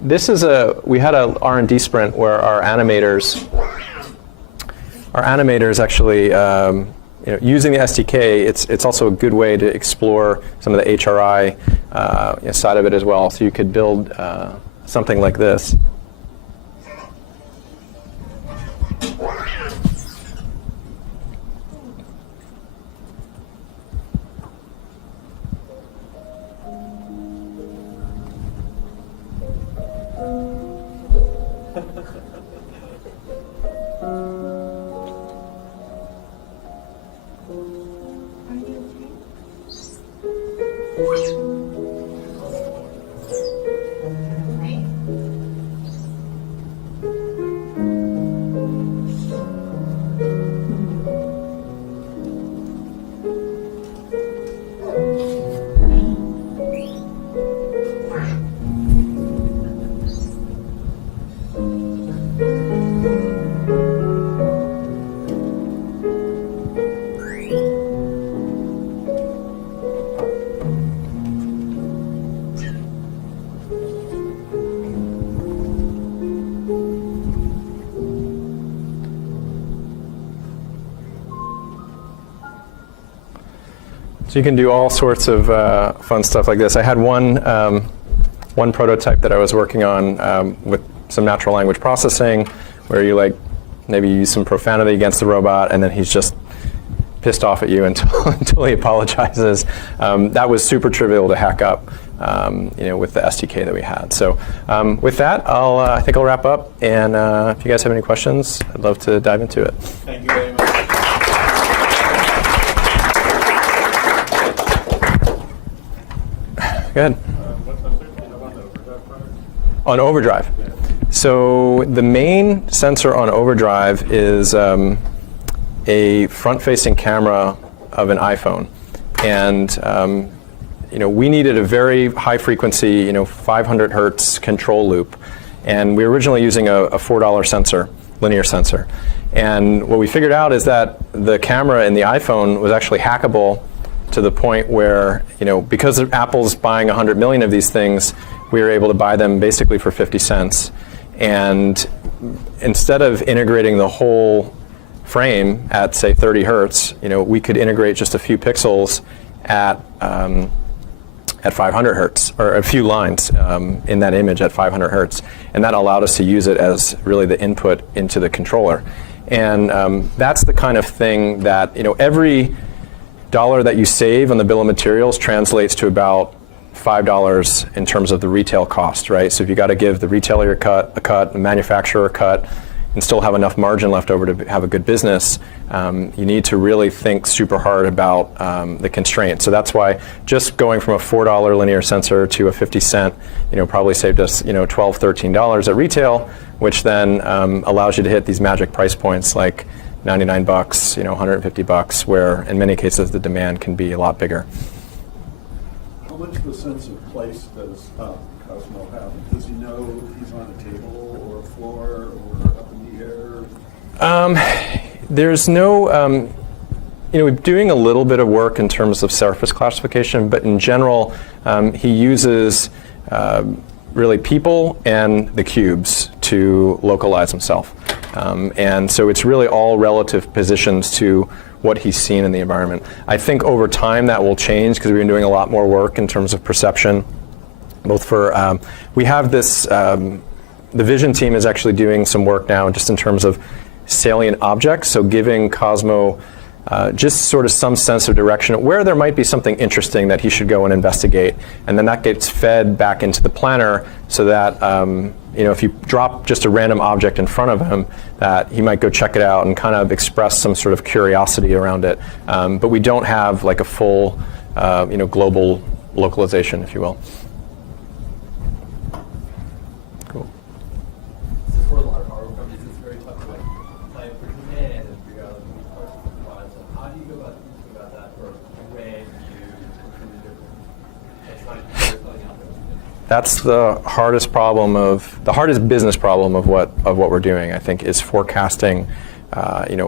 this is we had a R&D sprint where our animators actually, using the SDK, it's also a good way to explore some of the HRI side of it as well. So you could build something like this. So you can do all sorts of fun stuff like this. I had one prototype that I was working on with some natural language processing, where you maybe use some profanity against the robot, and then he's just pissed off at you until he apologizes. That was super trivial to hack up, with the SDK that we had. So with that, I think I'll wrap up. And if you guys have any questions, I'd love to dive into it. Thank you very much. Go ahead. On Overdrive. So the main sensor on Overdrive is a front-facing camera of an iPhone, and we needed a very high-frequency, 500 hertz control loop, and we were originally using a $4 sensor, linear sensor, and what we figured out is that the camera in the iPhone was actually hackable to the point where, because Apple's buying 100 million of these things, we were able to buy them basically for 50 cents. And instead of integrating the whole frame at, say, 30 hertz, we could integrate just a few pixels at 500 hertz, or a few lines in that image at 500 hertz. And that allowed us to use it as really the input into the controller. And that's the kind of thing that, every dollar that you save on the bill of materials translates to about $5 in terms of the retail cost, right? So if you got to give the retailer a cut, the manufacturer a cut, and still have enough margin left over to have a good business, you need to really think super hard about the constraint. So that's why just going from a $4 linear sensor to a 50 cent, probably saved us, $12, $13 at retail, which then allows you to hit these magic price points like $99, $150, where in many cases the demand can be a lot bigger. How much of a sense of place does Cosmo have? Does he know if he's on a table or a floor or up in the air? There's no, we're doing a little bit of work in terms of surface classification, but in general, he uses really people and the cubes to localize himself. And so it's really all relative positions to what he's seen in the environment. I think over time that will change because we've been doing a lot more work in terms of perception, both for, we have this, the vision team is actually doing some work now just in terms of salient objects, so giving Cosmo just sort of some sense of direction where there might be something interesting that he should go and investigate, and then that gets fed back into the planner so that if you drop just a random object in front of him, that he might go check it out and kind of express some sort of curiosity around it. But we don't have like a full global localization, if you will. Cool. For a lot of our companies, it's very tough to plan for demand and figure out which parts to provide. So how do you go about thinking about that, or when you completely different? It's not filling out those. That's the hardest problem the hardest business problem of what we're doing, I think, is forecasting,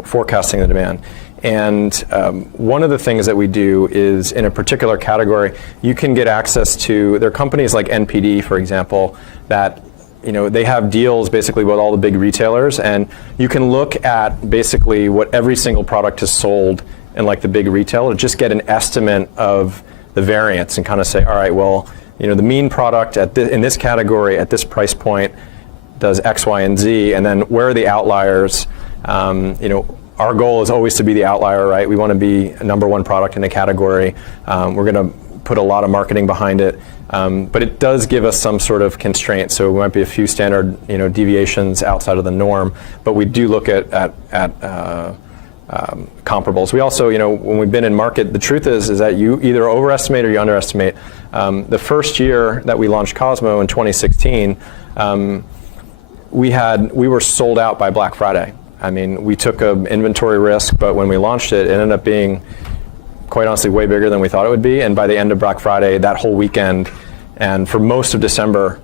forecasting the demand. And one of the things that we do is in a particular category, you can get access to, there are companies like NPD, for example, that they have deals basically with all the big retailers, and you can look at basically what every single product has sold in like the big retailer, just get an estimate of the variance and kind of say, all right, well, the mean product in this category at this price point does X, Y, and Z, and then where are the outliers? Our goal is always to be the outlier, right? We want to be a number one product in a category. We're going to put a lot of marketing behind it, but it does give us some sort of constraint. So it might be a few standard, deviations outside of the norm, but we do look at comparables. We also, when we've been in market, the truth is that you either overestimate or you underestimate. The first year that we launched Cosmo in 2016, we were sold out by Black Friday. I mean, we took an inventory risk, but when we launched it, it ended up being, quite honestly, way bigger than we thought it would be. And by the end of Black Friday, that whole weekend, and for most of December,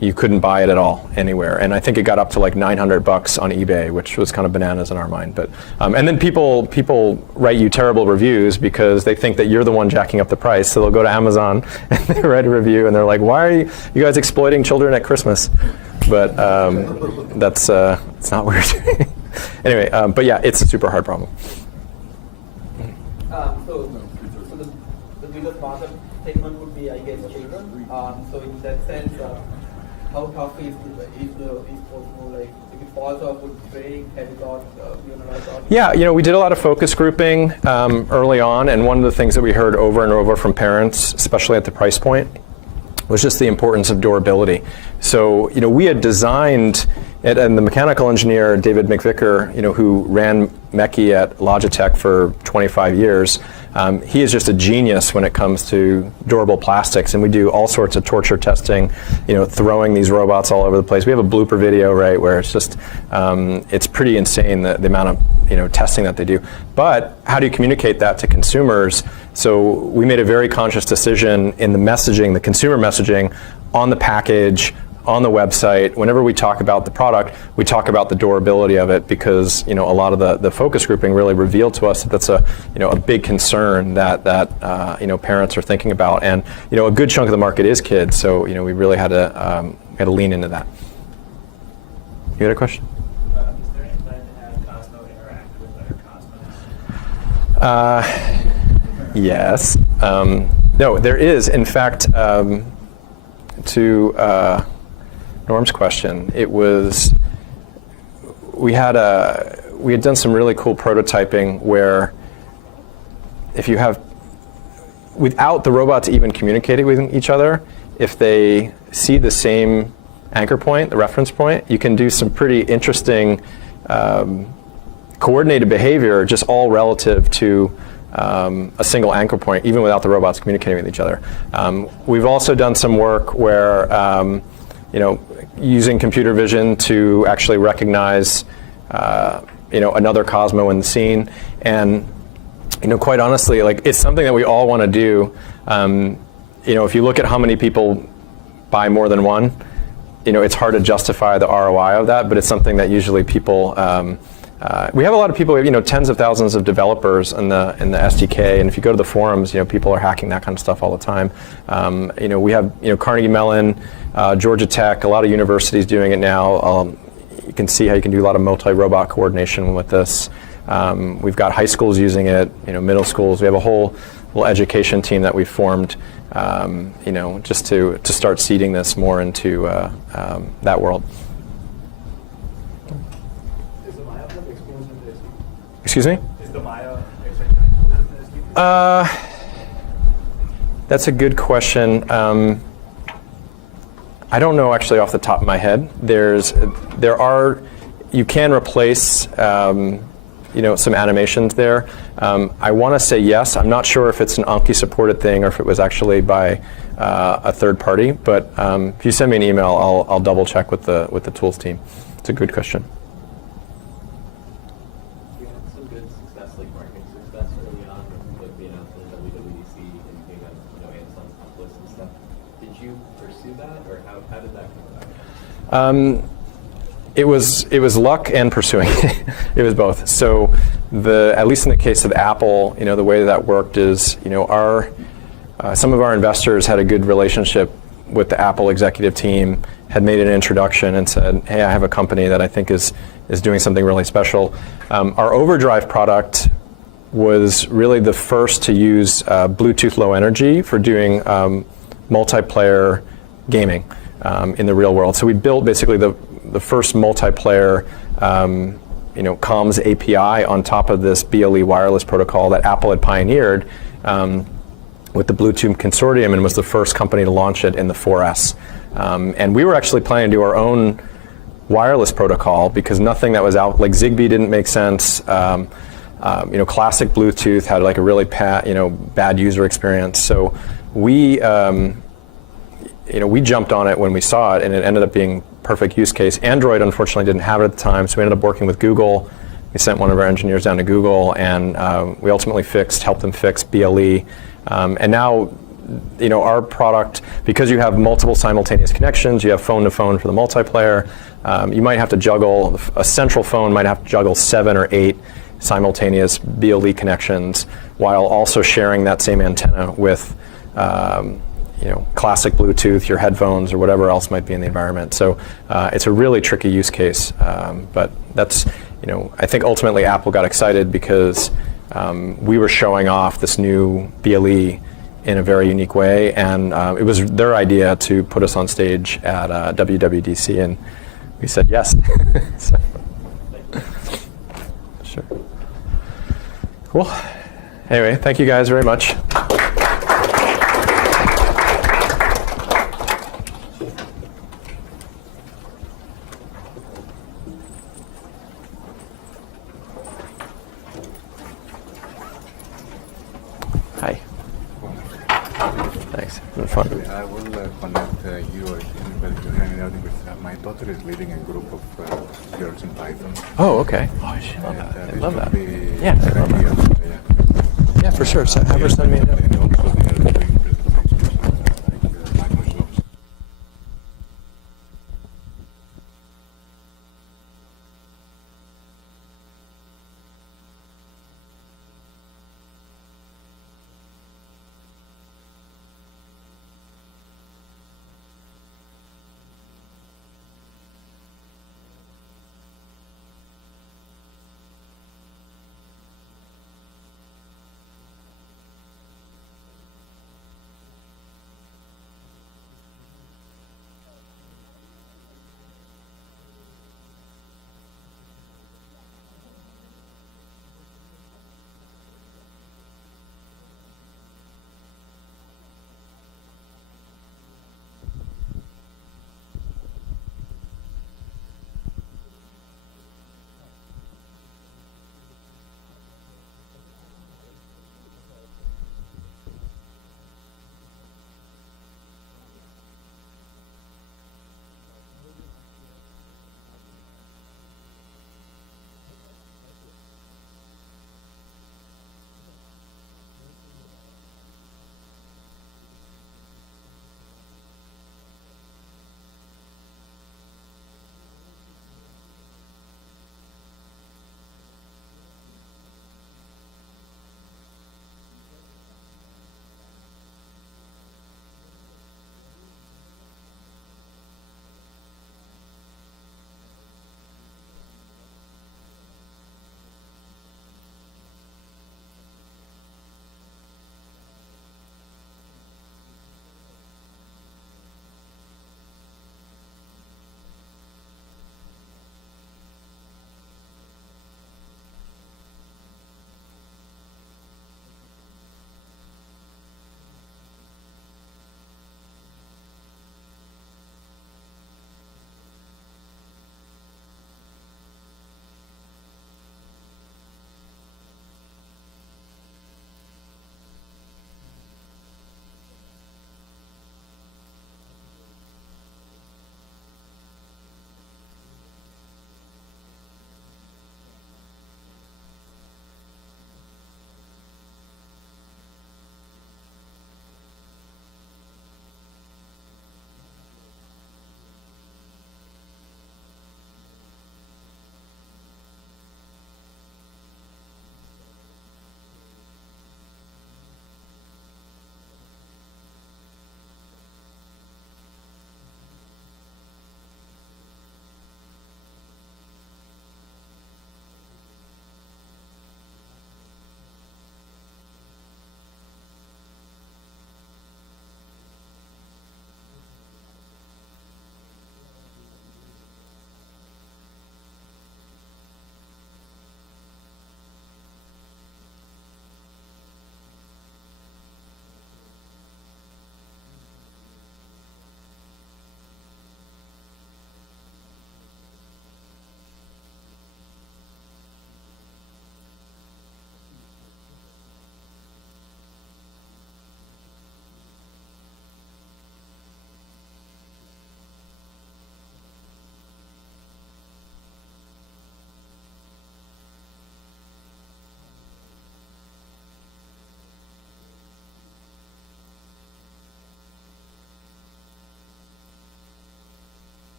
you couldn't buy it at all anywhere. And I think it got up to like $900 on eBay, which was kind of bananas in our mind. But and then people write you terrible reviews because they think that you're the one jacking up the price. So they'll go to Amazon and they write a review and they're like, "Why are you guys exploiting children at Christmas?" But that's it's not what we're doing. Anyway, but yeah, it's a super hard problem. So the biggest market segment would be, I guess, children. So in that sense, how tough is Cosmo? Like, if it falls off, would it break? Have you got Yeah, we did a lot of focus grouping early on, and one of the things that we heard over and over from parents, especially at the price point, was just the importance of durability. So, we had designed it, and the mechanical engineer, David McVicker, who ran Mechie at Logitech for 25 years, he is just a genius when it comes to durable plastics, and we do all sorts of torture testing, throwing these robots all over the place. We have a blooper video, right, where it's just, it's pretty insane the amount of, testing that they do. But how do you communicate that to consumers? So we made a very conscious decision in the messaging, the consumer messaging, on the package, on the website. Whenever we talk about the product, we talk about the durability of it because a lot of the focus grouping really revealed to us that that's a big concern that parents are thinking about, and a good chunk of the market is kids. So we really had to lean into that. You had a question? Is there any plan to have Cosmo interact with other Cosmos? Yes. No, there is. In fact, to Norm's question, we had done some really cool prototyping where if you have, without the robots even communicating with each other, if they see the same anchor point, the reference point, you can do some pretty interesting coordinated behavior, just all relative to a single anchor point, even without the robots communicating with each other. We've also done some work where using computer vision to actually recognize, another Cosmo in the scene. And, quite honestly, like, it's something that we all want to do. If you look at how many people buy more than one, it's hard to justify the ROI of that, but it's something that usually people, we have a lot of people, tens of thousands of developers in the SDK, and if you go to the forums, people are hacking that kind of stuff all the time. We have, Carnegie Mellon, Georgia Tech, a lot of universities doing it now. You can see how you can do a lot of multi-robot coordination with this. We've got high schools using it, middle schools. We have a whole education team that we've formed, just to start seeding this more into that world. Excuse me? Is the Maya exposed to SDK? That's a good question. I don't know actually off the top of my head. You can replace, some animations there. I want to say yes. I'm not sure if it's an Anki supported thing or if it was actually by a third party. But if you send me an email, I'll double check with the tools team. It's a good question. It was luck and pursuing. It was both. So at least in the case of Apple, the way that worked is, some of our investors had a good relationship with the Apple executive team, had made an introduction and said, hey, I have a company that I think is doing something really special. Our Overdrive product was really the first to use Bluetooth Low Energy for doing multiplayer gaming in the real world. So we built basically the first multiplayer comms API on top of this BLE wireless protocol that Apple had pioneered with the Bluetooth Consortium, and was the first company to launch it in the 4S. And we were actually planning to do our own wireless protocol because nothing that was out, like Zigbee didn't make sense. Classic Bluetooth had like a really bad user experience. So we jumped on it when we saw it, and it ended up being perfect use case. Android unfortunately didn't have it at the time, so we ended up working with Google. We sent one of our engineers down to Google, and we ultimately helped them fix BLE. And now, our product, because you have multiple simultaneous connections, you have phone to phone for the multiplayer, you might have to juggle, a central phone might have to juggle 7 or 8 simultaneous BLE connections while also sharing that same antenna with classic Bluetooth, your headphones, or whatever else might be in the environment. So it's a really tricky use case, but that's, I think ultimately Apple got excited because we were showing off this new BLE in a very unique way, and it was their idea to put us on stage at WWDC, and we said yes. So, sure. Cool. Anyway, thank you guys very much. Hi. Thanks. It's been fun. I will connect you or anybody to hang out with. My daughter is leading a group of girls in Python. Oh, okay. Oh, I love that. I love that. Yeah, I love that. Yeah, for sure. So have her send me a note.